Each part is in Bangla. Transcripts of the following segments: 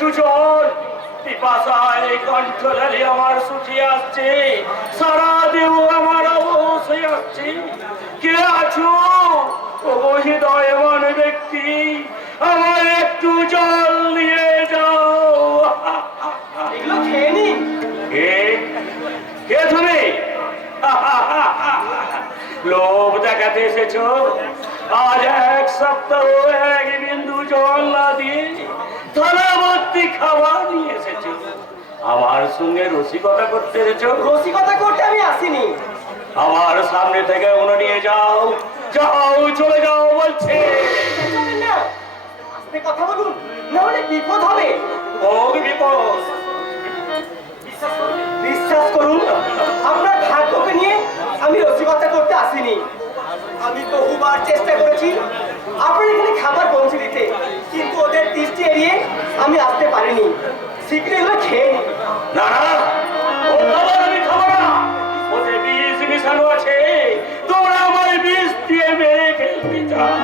একটু জল। পিপাসায় কণ্ঠ ঢালি আমার শুকিয়ে আসছে, সারা দেহ আমার অবশ হয়ে আসছে। কে আছো ও হৃদয়বান ব্যক্তি, আমার একটু জল নিয়ে যাও। এগুলো খেয়ে নিন। কে কে তুমি? লোভ দেখাতে এসেছো? আজ এক সপ্তাহ এক বিন্দু জল না দিয়ে থালাভর্তি খাবার নিয়ে এসেছো। আমার সঙ্গে রসিকতা করতে এসেছো? রসিকতা করতে আমি আসিনি। আমার সামনে থেকে উনো নিয়ে যাও, যাও, চলে যাও বলছে। চেঁচাবেন না, আস্তে কথা বলুন, না হলে বিপদ হবে। ও বিপদ! বিশ্বাস করুন, আপনার ভাগ্যকে নিয়ে আমি রসিকতা করতে আসিনি। আমি বহুবার চেষ্টা করেছি আপনার এখানে খাবার পৌঁছে দিতে, কিন্তু ওদের দৃষ্টি এড়িয়ে আমি আসতে পারিনি। শীঘ্রই এগুলো খেয়ে নিন। না না, ও খাবার আমি খাবো না। ওতে বিষ মিশানো আছে, তোমরা আমার বিষ দিয়ে মেরে ফেলতে চাও।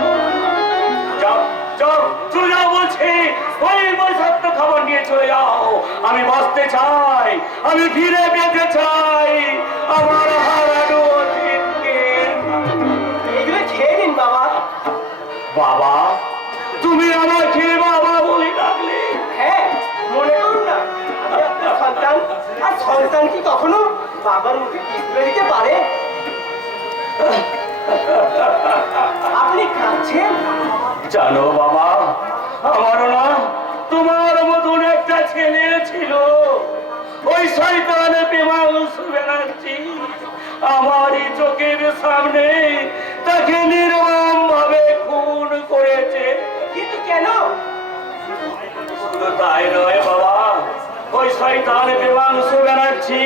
যাও যাও, চলে যাও বলছি। ওই বৈষাক্ত খাবার নিয়ে চলে যাও। আমি বাঁচতে চাই, আমি ফিরে পেতে চাই আমার হারানো অতীতকে। এগুলো খেয়ে নিন বাবা। বাবা, তুমি আমাকে বাবা বলে ডাকলে? হ্যাঁ, মনে করুন না, আমি আপনার সন্তান। আর সন্তান কি কখনো বাবার মুখে কিস তুলে দিতে পারে? আপনি কাঁদছেন? জানো বাবা, আমারও না তোমার মতন একটা ছেলে ছিল। ওই শয়তানে পেমাংশু ব্যানার্জি আমারই চোখের সামনে তাকে নির্মম ভাবে খুন করেছে। কিন্তু কেন? শুধু তাই নয় বাবা, ওই শয়তানে পেমাংশু ব্যানার্জি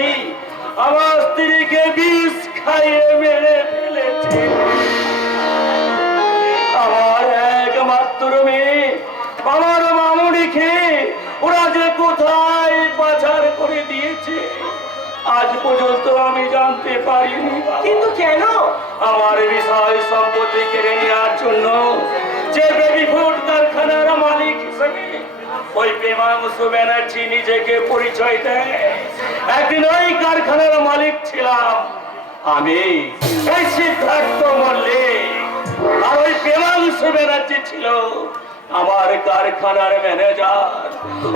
আমার স্ত্রীকে বিষ খাইয়ে মেরে ফেলেছে। আমার একমাত্র মেয়ে, আমার মামুনিকে ওরা যে কোথায় পাচার করে দিয়েছে আজ পর্যন্ত আমি জানতে পারিনি। কিন্তু কেন? আমার বিষয় সম্পত্তি কেড়ে নেওয়ার জন্য যে বেবি ফুড কারখানার মালিক হিসেবে ওই পেমাংশু ব্যানার্জি নিজেকে পরিচয় দেয়। একদিন ওই কারখানার মালিক ছিলাম আমি, ওই সিদ্ধার্থ মল্লিক। আর ওই পেমাংশু ব্যানার্জি ছিল আমার কারখানার ম্যানেজার।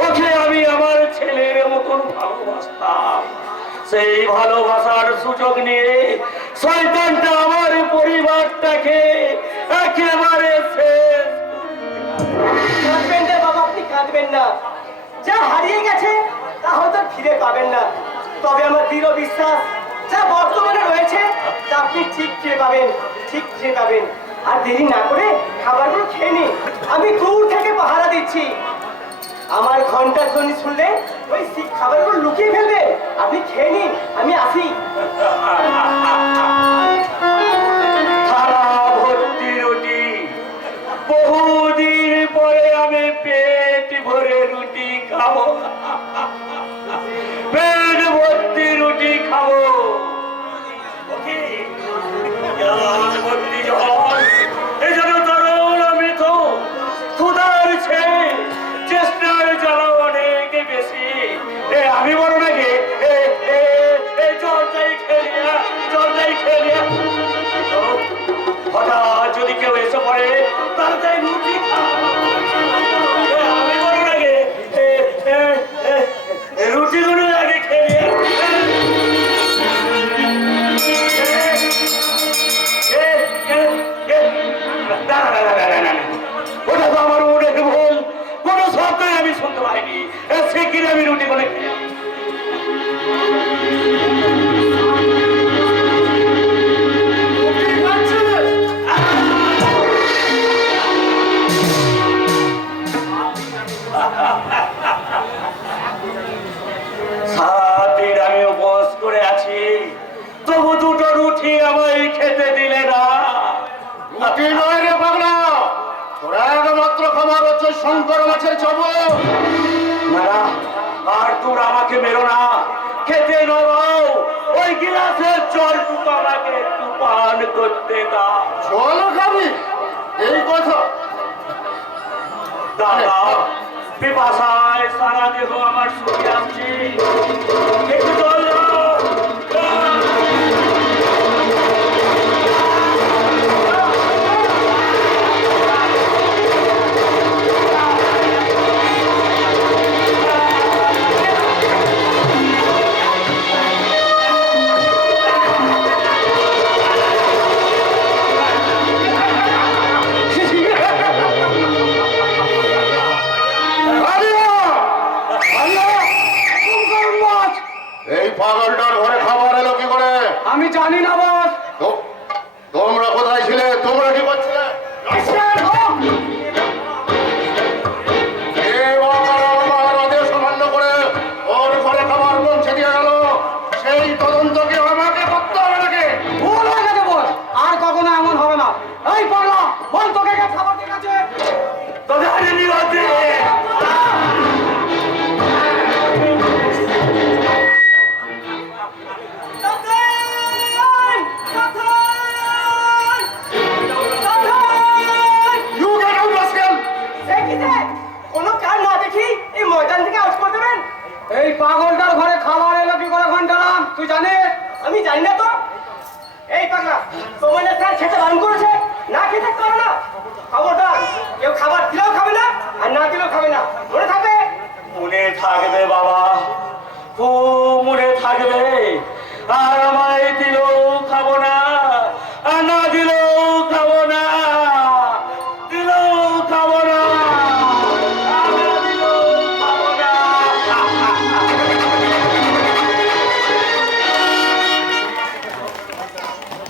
ওকে আমি আমার ছেলের মতন ভালোবাসতাম। সেই ভালোবাসার সুযোগ নিয়ে শয়তানটা আমার পরিবারটাকে একেবারে শেষ। কাঁদবেন না বাবা, আপনি কাঁদবেন না। যা হারিয়ে গেছে তা হয়তো ফিরে পাবেন না, তবে আমার দৃঢ় বিশ্বাস যা বর্তমানে রয়েছে তা আপনি ঠিক ফিরে পাবেন, ঠিক ফিরে পাবেন। আর দেরি না করে খাবারগুলো খেয়ে নিন। আমি দূর থেকে পাহারা দিচ্ছি। আমার ঘন্টার ধ্বনি শুনলে ওই খাবারগুলো লুকিয়ে ফেলবে। আপনি খেয়ে নিন, আমি আসি। থালা ভর্তি রুটি, বহুদিন পরে আমি পেট ভরে রুটি খাবো। পেট ভর্তি রুটি খাবো। ওকে, গ্লাস ভর্তি জল। এই যেন তরল অমৃত। ক্ষুধার চেয়ে চেষ্টার জ্বালা অনেক বেশি। আমি বড় নাকি জলটাই খেলিয়া, জলটাই খেলিয়া। হঠাৎ যদি কেউ এসে পড়ে তাহলে তাই রুটি আমি বড় নাকি রুটিগুলো আগে খেলিয়া। ওটা তো আমার অনেক ভুল, কোনো শব্দই আমি শুনতে পাইনি। সে কিনে আমি রুটি করে সারাদিন আমি উপোস করে আছি, তবু দুটো রুটি আমায় খেতে দিলে না। রুটি নয় রে পাগলা, তোরা একমাত্র খাবার হচ্ছে শঙ্কর মাছের চবো। না, আর তোর আমাকে মেরো না, খেতে নয়, ওই গিলাসের জলটুকু আমাকে একটু পান করতে দাও। জল খাবি? এই কথা দাদা, পিপাসায় দেহ আমার ছুটে আসছে, একটু জল দাও। এই পাগলটার ঘরে খাবার এলো কি করে? আমি জানি না বস। তোমরা কোথায় ছিলে? তোমরা কি করছিলে? আমার আদেশ অমান্য করে ওর ঘরে খাবার পৌঁছে দিয়ে গেল, সেই তদন্ত কি আমাকে করতে হবে নাকি? ভুল হয়ে গেছে বস, আর কখনো এমন হবে না। এই পাগলা, বল তোকে কে খাবার দিয়ে গেছে? তোকে হারিয়ে আছে। You get out, rascal! কোনো কার না দেখি এই ময়দান থেকে আউট করে দেবেন? এই পাগলটার ঘরে খাবার এলো কি করে ঘন্টারাম, তুই জানিস? আমি জানি না তো। এই পাগলা, তোমার না স্যার খেতে বারণ করেছে, না খেতে পারো না। খবরদার, কেউ খাবার দিলেও খাবে না আর না দিলেও খাবে না, মনে থাকবে। মনে থাকবে বাবা, ও মনে থাকবে। আর আমায় দিলেও খাবো না, আর না দিলেও খাবো না, দিলেও খাবো না, আর না দিলেও খাবো না।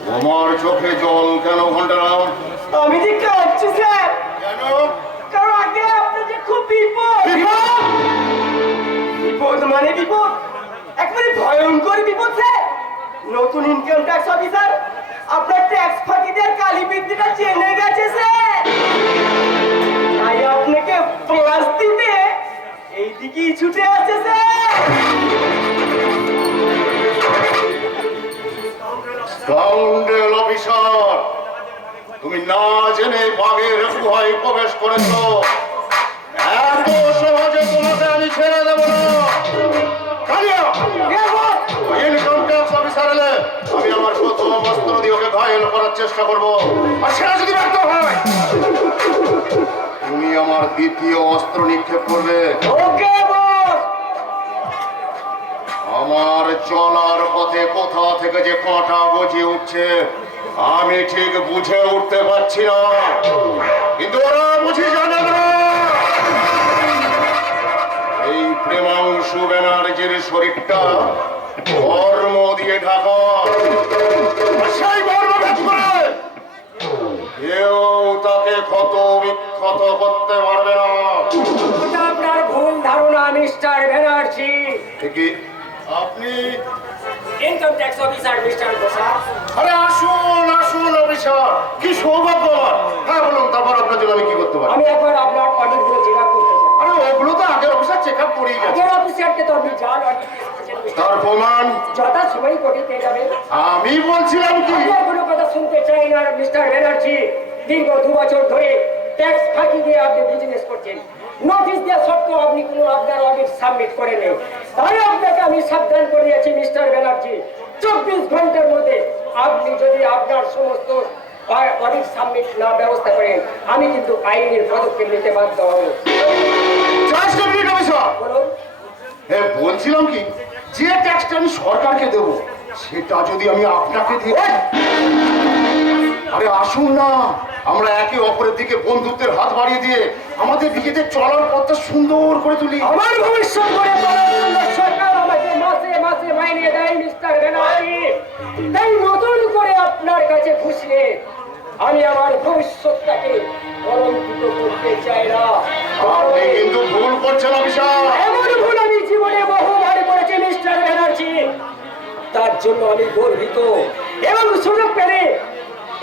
তোমার চোখে জল কেন ঘন্টারাম? আমি যে কাঁদছি স্যার, কেন? কারণ আগে আপনার যে খুব বিপদ। বিপদ মানে বিপদ, একবারে ভয়ঙ্কর বিপদ স্যার। নতুন ইনকাম ট্যাক্স অফিসার আপনার ট্যাক্স ফাঁকি দেওয়ার কালিবিদ্যিটা জেনে গেছে স্যার। তাই আপনাকে প্লাস দিতে এইদিকেই ছুটে আছে স্যার। স্কাউন্ডেল অফিসার, তুমি না জেনে বাঘের গুহায় প্রবেশ করেছ। এত সহজে তোমাকে আমি ছেড়ে দেব না। ইনকাম ট্যাক্স অফিসার এলে আমি আমার প্রথম অস্ত্র দিয়ে ওকে ঘায়েল করার চেষ্টা করব, আর সেটা যদি ব্যর্থ হয় তুমি আমার দ্বিতীয় অস্ত্র নিক্ষেপ করবে। ওকে বস। আমার চলার পথে কোথা থেকে যে কাঁটা গজিয়ে উঠছে আমি ঠিক বুঝে উঠতে পারছি না, কিন্তু ওরা বুঝি জানে না এই প্রেমাংশু ব্যানার্জির শরীরটা ধর্ম দিয়ে ঢাকা। আর সেই বর্ণভেদ করে কেউ তাকে ক্ষত বিক্ষত করতে পারবে না। ওটা আপনার ভুল ধারণা মিস্টার ব্যানার্জি। ঠিকই, আপনি ইনকাম ট্যাক্স অফিসার মিস্টার প্রসাদ। আরে আসুন আসুন অফিসার, কি সৌভাগ্য আমার। হ্যাঁ বলুন, তারপর আপনার জন্য আমি কি করতে পারি? আমি একবার আপনার অডিটগুলো চেক আপ করতে চাই। আরে ওগুলো তো আগের অফিসার চেক আপ করেই গেছে। আগের অফিসারকে তো আপনি জান অডিট করেছেন। তার প্রমাণ যথা সময় কোটি পেয়ে যাবেন। আমি বলছিলাম কি, আপনার কোনো কথা শুনতে চাই না মিস্টার ব্যানার্জি। দীর্ঘ 2 বছর ধরে ট্যাক্স ফাঁকি দিয়ে আপনি বিজনেস করছেন। নোটিশ দেওয়া সত্ত্বেও আপনি কোনো আপনার অডিট সাবমিট করেননি। তাই আপনাকে আমি সাবধান করিয়েছি মিস্টার ব্যানার্জি, 24 ঘন্টার মধ্যে আপনি যদি আপনার সমস্ত অডিট সাবমিট না ব্যবস্থা করেন আমি কিন্তু আইনের পদক্ষেপ নিতে বাধ্য হব। Just a minute officer. বলুন। হ্যাঁ বলছিলাম কি, যে ট্যাক্সটা আমি সরকারকে দেব সেটা যদি আমি আপনাকে দিই। আরে আসুন না, আমরা একে অপরের দিকে বন্ধুত্বের হাত বাড়িয়ে দিয়ে আমাদের নিজেদের চলার পথটা সুন্দর করে তুলি। আমার ভবিষ্যৎ গড়ে তোলার জন্য সরকার আমাকে মাসে মাসে মাইনে দেয় মিস্টার ব্যানার্জি। তাই নতুন করে আপনার কাছে খুশি আমি আমার ভবিষ্যৎটাকে কলঙ্কিত করতে চাই না। আপনি কিন্তু ভুল করছেন অফিসার। এমন ভুল আমি জীবনে বহুবার করেছি মিস্টার ব্যানার্জি। তার জন্য আমি গর্বিত এবং সুযোগ পেলে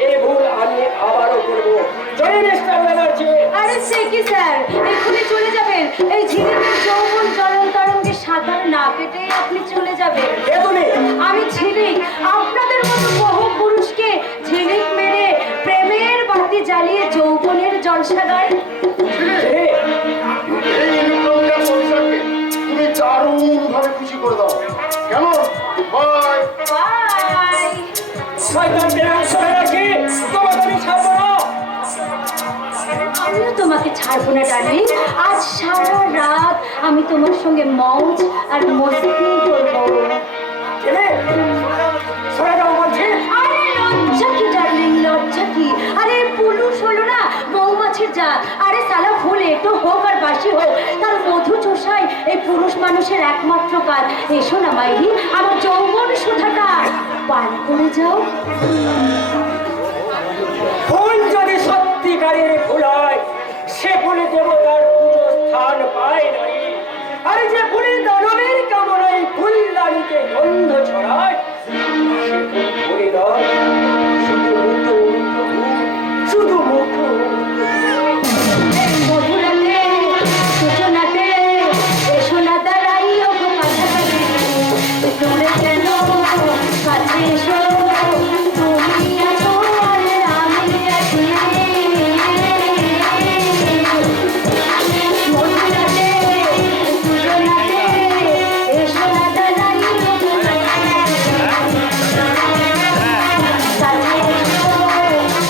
এই ভুল আমি আবারও করবো। জয় মিস্টার ব্যানার্জি। আরে সে কি স্যার, এক্ষুনি চলে যাবেন? এই ঝিলিকের যৌবন জ্বলন তরঙ্গে সাঁতার না কেটে আপনি চলে যাবেন? কে তুমি? আমি ঝিলিক, আপনাদের মতো বহু পুরুষকে ঝিলিক মেরে প্রেমের বাতি জ্বালিয়ে যৌবনের জলসাগার। এই ইনকাম ট্যাক্স অফিসারকে দারুণ ভাবে খুশি করে দাও কেমন? বাই। বাই। শয়তানদের আশ্রয় রাখি, তোমাকে আমি ছাড়বো না। আমিও তোমাকে ছাড়বো না ডার্লিং। আজ সারা রাত আমি তোমার সঙ্গে মৌজ আর মস্তি করবো। ছেলে, সরে যাও বলছি। আরে লজ্জা কি ডার্লিং, লজ্জা কি? আরে পুরুষ হলো না মৌমাছির জাত। আরে সালা ফুল এটো হোক আর বাসি হোক, তার মধু চোষাই এই পুরুষ মানুষের একমাত্র কাজ। এসো না মাইরি, আমার যৌবন সুধাটা পান করে যাও। ফুল যদি সত্যিকারের ফুল হয়, সে ফুলে দেবতার পুজো স্থান পায় নাই। আর যে ফুলে দানবের কামনায় ফুলদানিতে গন্ধ ছড়ায়, সে ফুল ফুলে নয়, শুধু মুখো শুধু মুখো। এই মধুরাতে সূচনাতে এসো না দাঁড়াই ওগো কাছাকাছি। দূরে কেন কাছে এসো, তুমি আছো আর আমি আছি। মধুরাতে সূচনাতে এসো না দাঁড়াই ওগো কাছে এসো,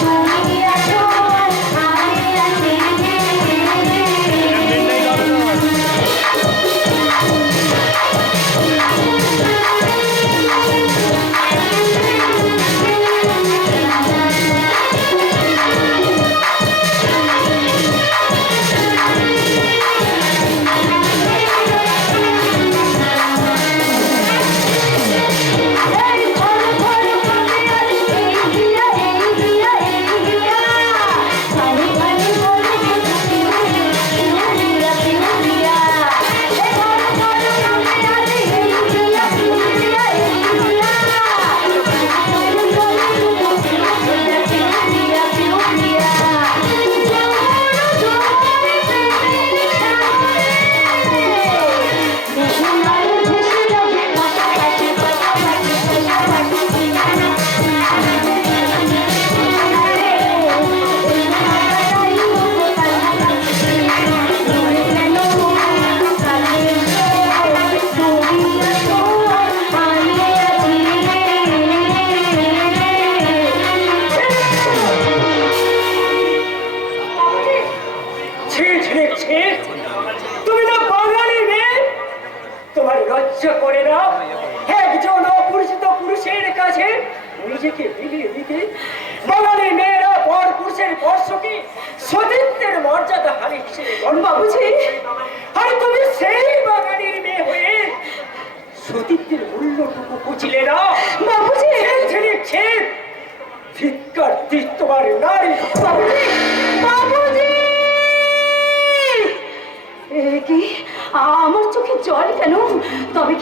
তুমি আছো আর আমি আছি। এই ধর ধর করে আজ এই দিয়া এই দিয়া এই দিয়া পানি পানি বলে পিউরিয়া পিউরিয়া। এই ধর ধর করে আজ এই দিয়া পিউরিয়া এই দিয়া পানি বলে পিউরিয়া পিউরিয়া। জমর জমরে প্রেমের সাগরে বিশুনার ভেসে যাবে পাশাপাশি পাশাপাশি পাশাপাশি। ছি ছি ছি, তুমি না বাঙালি মেয়ে? তোমার লজ্জা করে না একজন অপরিচিত পুরুষের কাছে নিজেকে বিলিয়ে দিতে? বাঙালি মেয়েরা পর পুরুষের স্পর্শকে সতীত্বের মর্যাদা হানি হিসেবে বাবুজি। আর তুমি সেই বাঙালির মেয়ে হয়ে সতীত্বের মূল্যটুকু বুঝলে না বাবুজি। ছেলে ছেলে ধিক্কার দিস তোমার নারী। বাবুজি, বাবুজি! এ কি আমার চোখে জল কেন? তবে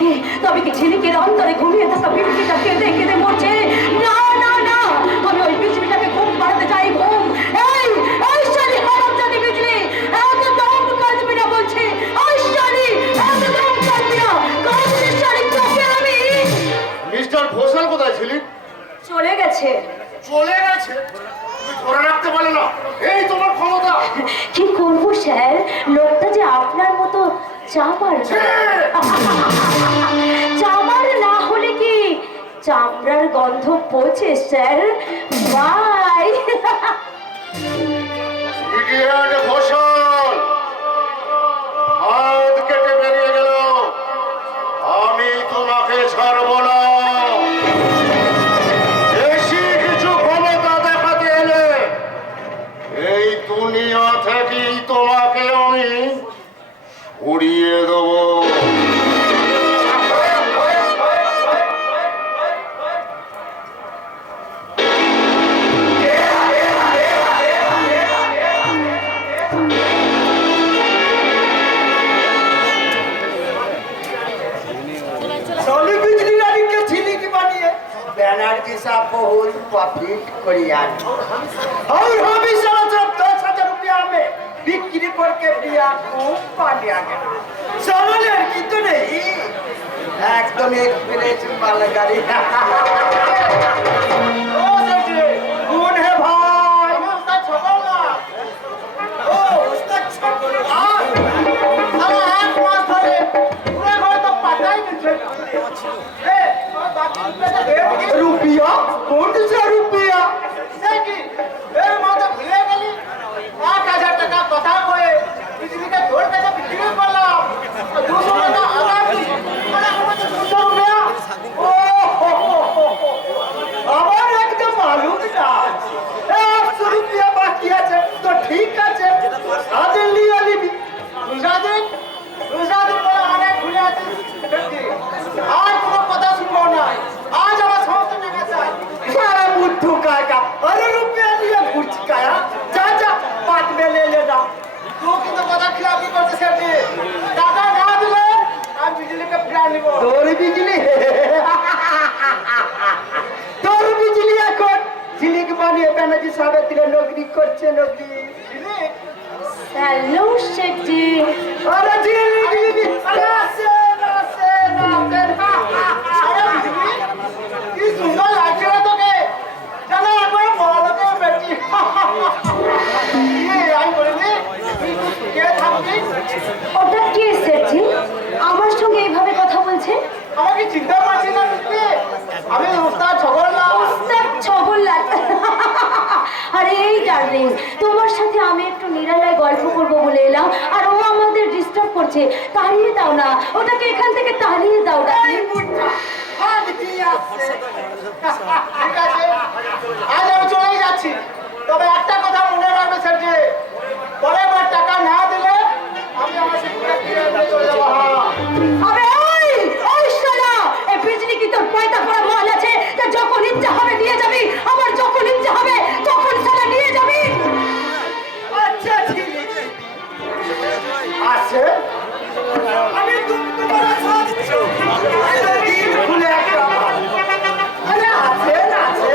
কি ছেলেকে অন্তরে ঘুমিয়ে থাকা পৃথিবীটা কেঁদে কেঁদে মরছে? না না না, আমি ওই পৃথিবীটাকে ঘুম পাড়াতে চাই। ঘুম এই এই শালি হারামজাদি বিজলি, একদম কাঁদবি না বলছি। ওই শালি একদম কাঁদবি না, কাঁদবি শালি, তোকে আমি। মিস্টার ঘোষাল কোথায় ছিলি? চলে গেছে। চলে গেছে? তুমি ধরে রাখতে পারলে না, এই তোমার ক্ষমতা। কি করবো স্যার, লোকটা যে আপনার মতো চামার না। চামার না হলে কি চামড়ার গন্ধ পচে স্যার। বাই। ইডিয়েট ঘোষাল, হাত কেটে বেরিয়ে গেল। আমি তোমাকে ছাড়বো না। বেশি কিছু ক্ষমতা দেখাতে এলে এই দুনিয়া থেকেই তোমাকে আমি উড়িয়ে দেবো। साली बिजली रानी के झिली की बानी है बैनर्जी साहब बहुत प्रॉफिट करियान और हम इस साल जब 10,000 रुपया में बिक्री करके दिया खूब पालिया गया साला लड़की तो नहीं एकदम एक फ्रेश माल गाड़ी ओ सच्चे कौन है भाई उसका छोकरा ओ उसका छोकरा साला 8 मास धरे पूरे घर तो রুপিয়া? কোন রুপিয়া? এর মধ্যে ভুলে গেলি 1000 টাকা কথা কয়ে বিজলিকে তোর কাছে বিক্রি করলাম 200 টাকা আবার মানে 200 রুপিয়া ও হো হো হো হো। আমার একদম মালুম না 100 রুপিয়া বাকি আছে তো ঠিক আছে সাদের লিয়ে নিবি। রোজাদিন বলে অনেক ভুলে আছিস আর কোনো কথা শুনবো না আজ আমার সমস্ত টাকা চাই सारा बुद्धू काका अरे रुपया लिए घुस गया जा जा बात में ले लेना তুই কিন্তু কথা খিলাফি করছিস সেটি টাকা না দিলে আমি বিজলিকে ফিরা নিব তোর বিজলি তোর বিজলি এখন ঝিলিক বানিয়ে ব্যানার্জি সাহেবের দিলে নকরি করছে নকরি হ্যালো শেঠজি। আরে ঝিলিক আরে আসে আরে বিজলি কি সুন্দর লাগছে রে তোকে জানো একবার বড় লোকের বেটি আমি বলিনি তুই কে থাকবি ওটা কে শেঠজি? আমার সঙ্গে এইভাবে কথা বলছে? আমাকে চিনতে পারছি না তুই আমি উস্তাদ ছগরলাম ওস্তাদ ছগরলাল। আরে এই ডার্লিং, তোমার সাথে আমি একটু নিরালায় গল্প করব বলে এলাম আর ও আমাদের ডিস্টার্ব করছে। তাড়িয়ে দাও না ওটাকে, এখান থেকে তাড়িয়ে দাও ডার্লিং। ঠিক আছে আজ আমি চলেই যাচ্ছি তবে একটা কথা মনে রাখবে স্যার যে পরের বার টাকা না দিলে আমি আমার শিক্ষা ফিরে নিয়ে চলে যাবো আবে ওই ওই শালা, এই বিজলি কি তোর পয়দা করা মাল আছে যে যখন ইচ্ছা হবে নিয়ে যাবি, আবার যখন ইচ্ছা হবে তখন শালা নিয়ে যাবি? আচ্ছা ঠিক আছে আমি তোমার সাথে দিন খুলে একটা আরে আছে না আছে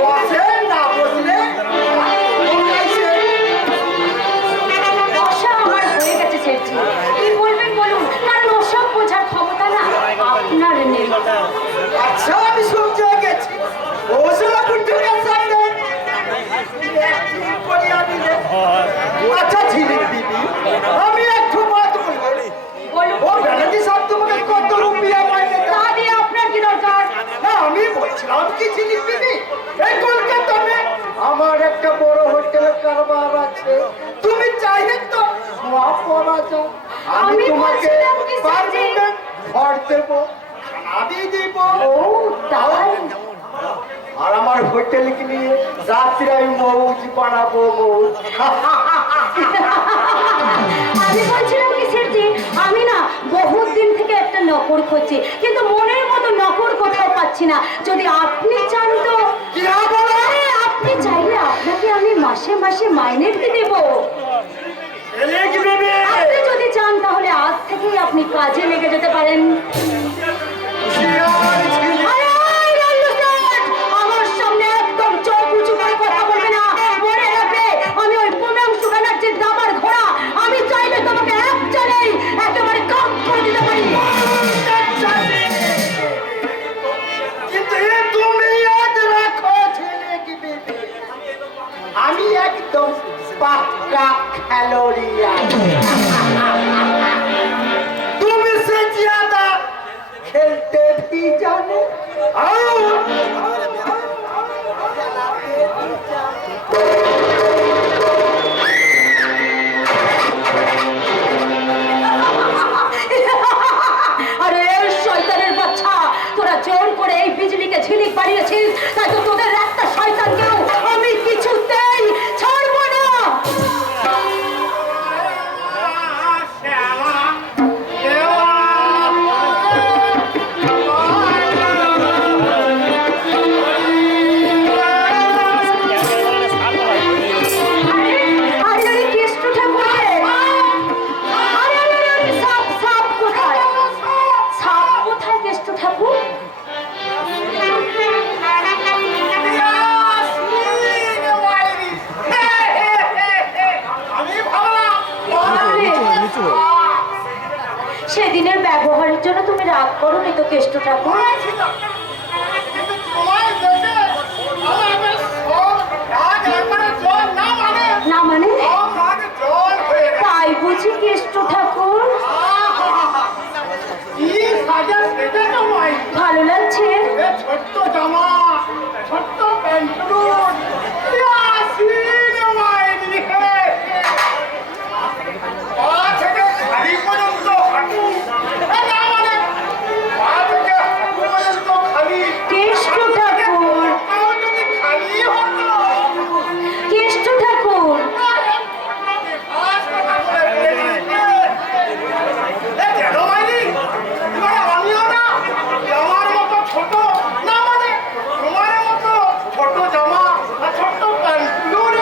বসে না বসলে নশা আমার হয়ে গেছে শেঠজি। কি বলবেন বলুন, কারণ ওসব বোঝার ক্ষমতা না আপনার নেই। আচ্ছা আমি সমঝে গেছি ওসলা বুদ্ধুকের সামনে আচ্ছা ঝিলিক দিদি আমি একটু বাত বলবো বলুন। ও ব্যানার্জি সাহেব তোমাকে কত রুপিয়া মাইনে তা দিয়ে আপনার কি দরকার? না আমি বলছিলাম কি ঝিলিক দিদি এই কলকাতাতে আমার একটা বড় হোটেলের কারবার আছে তুমি চাইলে তো ধোয়া পড়া যাও আমি আমি তোমাকে বলছিলাম কি স্যারজি? ঘর দেবো খাবি দিব ও তাই? আর আমার হোটেলকে নিয়ে রাত্রে আমি মৌজ বানাবো মৌজ আমি বলছিলাম কি শেঠজি, আমি না বহুত দিন থেকে একটা নকর খুঁজছি কিন্তু মনের মতো নকর কোথাও পাচ্ছি না। যদি আপনি চান তো কি বলো আরে আপনি চাইলে আপনাকে আমি মাসে মাসে মাইনে দিয়ে দেবো। ঝিলিক দিদি আপনি যদি চান তাহলে আজ থেকেই আপনি কাজে লেগে যেতে পারেন। আরে, এই লাল্লু স্যার, আমার সামনে একদম চোখ উঁচু করে কথা বলবে না। মনে রাখবে আমি ওই পূর্ণাংশু ব্যানার্জির দাবার ঘোড়া। আমি চাইলে তোমাকে একজনেই একেবারে কাপ করে দিতে পারি। কিন্তু তুমি ইয়াদ রাখো ঝিলিক দিদি আমি একদম পাক্কা খেলোয়াড় তুমি से ज्यादा खेलते भी जाने আরে শয়তানের বাচ্চা, তোরা জোর করে এই বিজলিকে ঝিলিক বানিয়েছিস, তাই তো তোদের একটা শয়তানকেও আমি কিছুতেই ছাড়বো না। আরে আরে আরে কেষ্ট ঠাকুর রে। আরে আরে আরে সাপ সাপ কোথায়? সাপ কোথায় কেষ্ট ঠাকুর? সেদিনের ব্যবহারের জন্য তুমি রাগ করো নি তো কেষ্ট ঠাকুর? না মানে তাই বুঝি কেষ্ট ঠাকুর? কি সাজা সেটা তো ছোট্ট জামা ছোট্ট প্যান্টুলুন পা থেকে খালি পর্যন্ত হাঁটু না মানে পা থেকে হাঁটু পর্যন্ত খালি কেষ্ট ঠাকুর, তাও যদি খালি হতো কেষ্ট ঠাকুর, আমিও না আমার মতো ছোট না মানে তোমার মতো ছোট জামা আর ছোট্ট প্যান্টুলুন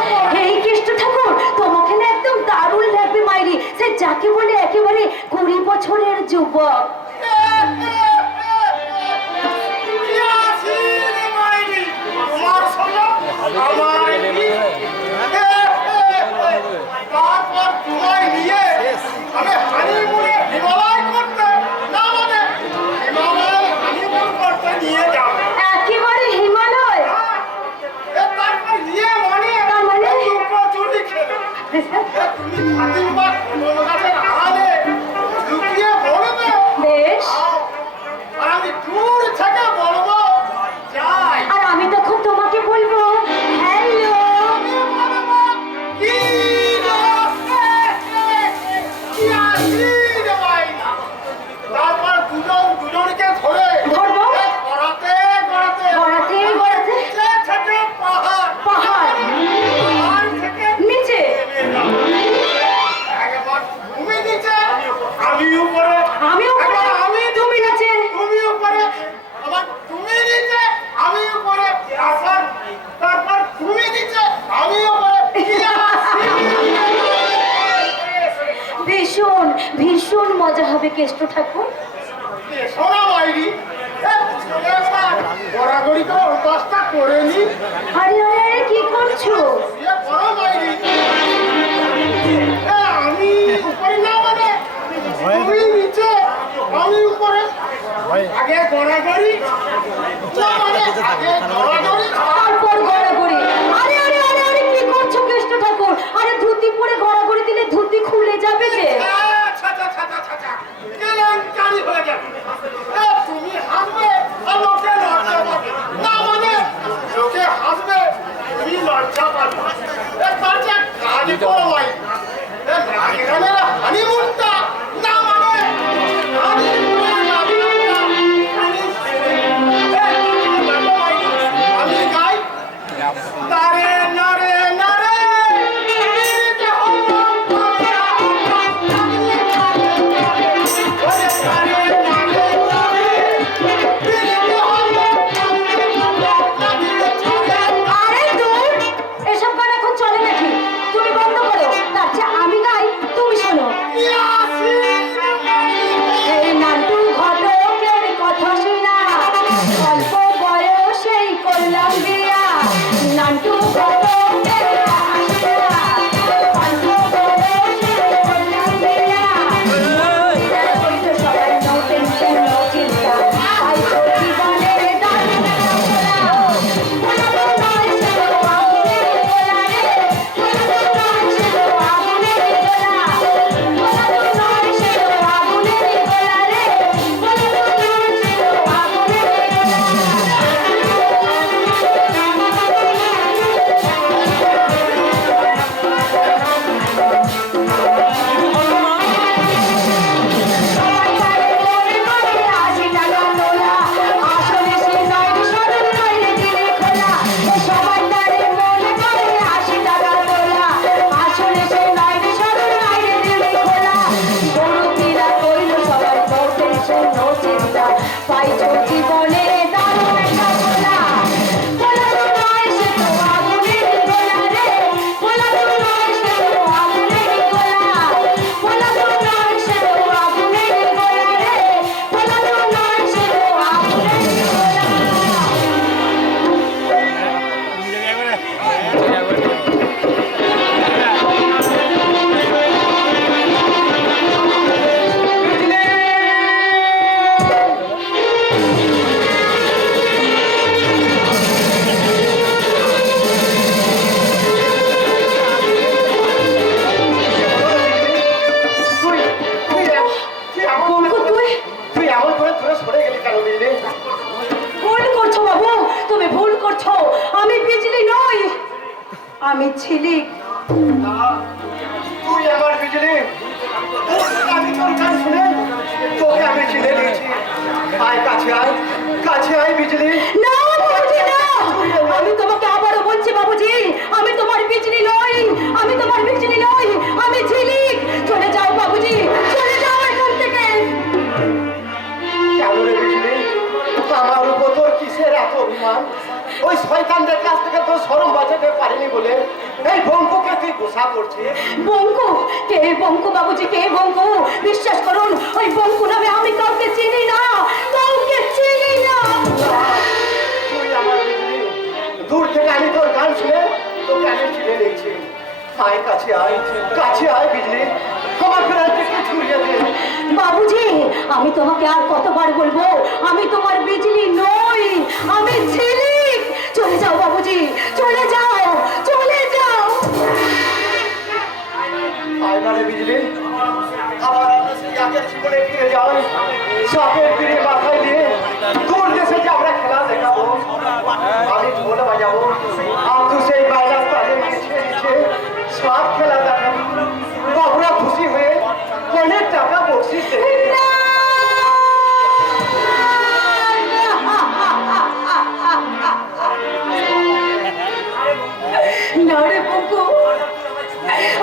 এই কেষ্ট ঠাকুর, তোমাকে না একদম দারুণ লাগবে মাইরি, সে যাকে বলে একেবারে 20 বছরের যুবক। তারপর তোমায় নিয়ে আমি হানিমুনে হিমালয় করতে না মানে হিমালয় হানিমুন করতে নিয়ে যাও একেবারে হিমালয়। তারপর নিয়ে মানে তার মানে? চুরি খেলো তুমি ফাতিমা কোন গাছের আড়ালে লুকিয়ে বলবে বেশ, আর আমি দূর থেকে বলবো যাই আর আমি তখন তোমাকে বলবো হ্যালো। তারপর দুজন দুজনকে ধরে ধরবো? গড়াতে গড়াতে গড়াতে গড়াতে নিচে থেকে পাহাড় পাহাড় পাহাড় থেকে নিচে, একবার তুমি নিচে আমি উপরে আমি উপরে, একবার আমি তুমি নিচে। তুমি উপরে আবার তুমি নিচে আমি উপরে তারপর তুমি নিচে আমি উপরে ভীষণ ভীষণ মজা হবে কেষ্ট ঠাকুর। সোনা বাইরি গড়াগড়ি তো অভ্যাসটা করে নি আরে আরে আরে কি করছো? বড় বাইরি আমি উপরে না মানে তুমি নিচে আমি উপরে আগে গড়াগড়ি না মানে আগে গড়াগড়ি তারপর গড়াগড়ি। আরে আরে আরে আরে কি করছো কেষ্ট ঠাকুর? আরে ধুতি পরে গড়াগড়ি দিলে ধুতি খুলে যাবে যে। কেলেঙ্কারি হয়ে যাবে তুমি হাসবে আর লোকে লজ্জা পাবে না মানে লোকে হাসবে তুমি লজ্জা পাবে তার যে কাজ করো ভাই এখানে হানিমুনটা না মানে আমি গাই তারে নারে নারে আরে দূর, এসব গান এখন চলে নাকি? তুমি বন্ধ করো, তার চেয়ে আমি গাই, তুমি শোনো। এই নাটু ঘটকের কথা শোনা, অল্প বয়সেই করলাম বিয়া। নাটু ঘটকের কথা শোনা, অল্প বয়সেই করলাম বিয়া। ওই তো সবাই no tension, no চিন্তা, তাই তো জীবনের দারুণ একটা ঘোরা। বলা তো নয় সেতো আগুনের গোলা রে, বলা তো নয় সেতো আগুনের গোলা, বলা তো নয় সেতো আগুনের গোলা রে, বলা তো নয় সেতো আগুনের সবাই তারে মনে করে 80 টাকা তোলা, আসলে সে নয় রে সরল নয় রে দিলে খোলা। সবাই তারে মনে করে 80 টাকা তোলা, আসলে সে নয় রে সরল নয় রে দিলে খোলা। গরু কিনা কইল সবাই no tension, no চিন্তা, পাইছো জীবনে দারুণ একটা গোলা। গোলা তো নয় সে তো আগুনের গোলা রে, গোলা তো নয় সে তো আগুনের গোলা, গোলা তো নয় সে তো আগুনের গোলা রে, গোলা তো নয় সে তো আগুনের গোলা। তুই এমন করে ধরে সরে গেলি কেন বুঝলি? ভুল করছো তুমি ভুল করছো, আমি বিজলি নই, আমি ঝিলিক। তুই আমার বিজলি, আমি তোর গান শুনে তোকে আমি চিনে নিয়েছি। আয় কাছে আয়, কাছে আয় বিজলি। না বাবুজি না, আমি তোমাকে আবারও বলছি বাবুজি, আমি তোমার বিজলি নই, আমি তোমার বিজলি নই, আমি ঝিলিক। চলে যাও বাবুজি, চলে যাও এখান থেকে। কেন রে বিজলি, আমার উপর তোর কিসের এত অভিমান? ওই শয়তানদের কাছ থেকে তোর শরম বাঁচাতে পারিনি বলে এই বঙ্কুকে তুই গোসা করছিস। বঙ্কু? কে বঙ্কু বাবুজি, কে বঙ্কু? বিশ্বাস করুন, ওই বঙ্কু নামে আমি কাউকে চিনি না, কাউকে চিনি না। তুই আমার বিজলি, দূর থেকে আমি তোর গান শুনে তোকে আমি চিনে নিয়েছি। আয় কাছে আয়, কাছে আয় বিজলি, আমার ফেরার থেকে ছুড়িয়ে দে। বাবুজি, আমি তোমাকে আর কতবার বলবো, আমি তোমার বিজলি নই, আমি ঝিলিক। চলে যাও বাবুজি, চলে যাও, চলে যাও। আয় না রে বিজলি, আবার আমরা সেই আগের জীবনে ফিরে যাই। সাপের পিড়ে মাথায় নিয়ে দূর দেশে যে আমরা খেলা দেখাবো। আমি ঢোল বাজাবো, আর তুই সেই বাইরের তাদের নিচে নিচে সাপ খেলা দেখাবি। বাবুরা খুশি হয়ে অনেক টাকা বকশিস দেবে। না রে বঙ্কু,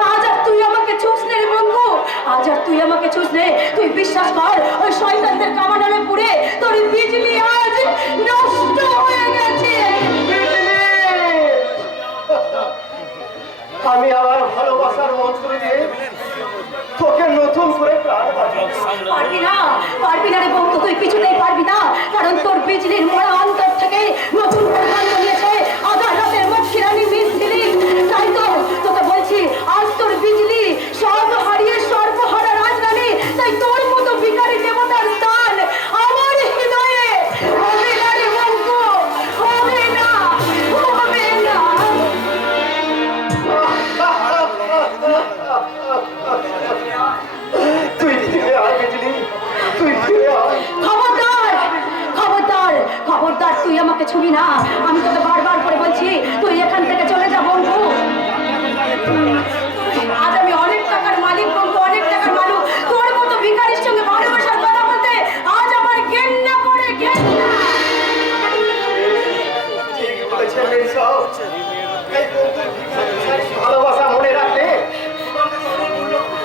আজ আর তুই আমাকে ছুঁস নে রে বঙ্কু, আজ আর তুই আমাকে ছুঁস নে। তুই বিশ্বাস কর, ওই শয়তানদের কামানালে পুড়ে তোর বিজলি আজ নষ্ট হয়ে গেছে। আমি আমার ভালোবাসার মন্ত্র দিয়ে তোকে নতুন করে প্রাণ বাঁচাবো। পারবি না, পারবি না রে বঙ্কু, তুই কিছুতেই পারবি না, কারণ তোর বিজলির মরা অন্তর থেকে নতুন প্রধান নিয়েছে আধার রাতের মক্ষিরানী মিস ঝিলিক। তাই তো তোকে বলছি, আজ তোর বিজলি সর্ব হারিয়ে সর্বহারা রাজরানী, তাই তোর মতো ভিখারি দেবতার স্থান আমার হৃদয়ে হবে না রে বঙ্কু, হবে না, হবে না। তুই ফিরে আয় বিজলি, তুই ফিরে আয়। খবরদার, খবরদার, খবরদার, তুই আমাকে ছুবি না। আমি তোকে বারবার করে বলছি, তুই এখান থেকে চলে যা বঙ্কু। আজ আমি অনেক টাকার মালিক বঙ্কু, অনেক টাকার মালিক। তোর মতো ভিখারির সঙ্গে ভালোবাসার কথা বলতে আজ আমার ঘেন্না করে, ঘেন্না। ঠিক বলেছে মেয়েসব। এই বন্ধুর ভিখারির ভালোবাসা মনে রাখলে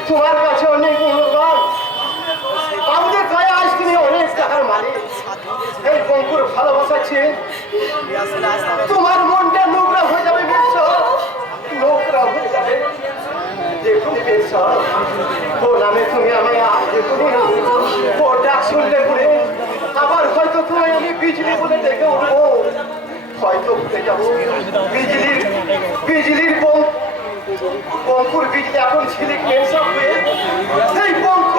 তোমার কাছে অনেক মূল্যবান। আমাদের দয়া আজ তুমি অনেক টাকার মালিক। এই বঙ্কুর ভালোবাসা চেয়ে তোমার মনটা নোংরা হয়ে যাবে মেয়েসব, নোংরা হয়ে যাবে। দেখুন মেয়েসব, ও নামে তুমি আমায় আজ দেখুন, ও ডাক শুনলে পরে আবার হয়তো তোমায় আমি বিজলি বলে ডেকে উঠবো। হয়তো ভুলে যাবো বিজলির বঙ্কুর বিজলি এখন ঝিলিক মেয়েসব হয়ে এই বঙ্কুর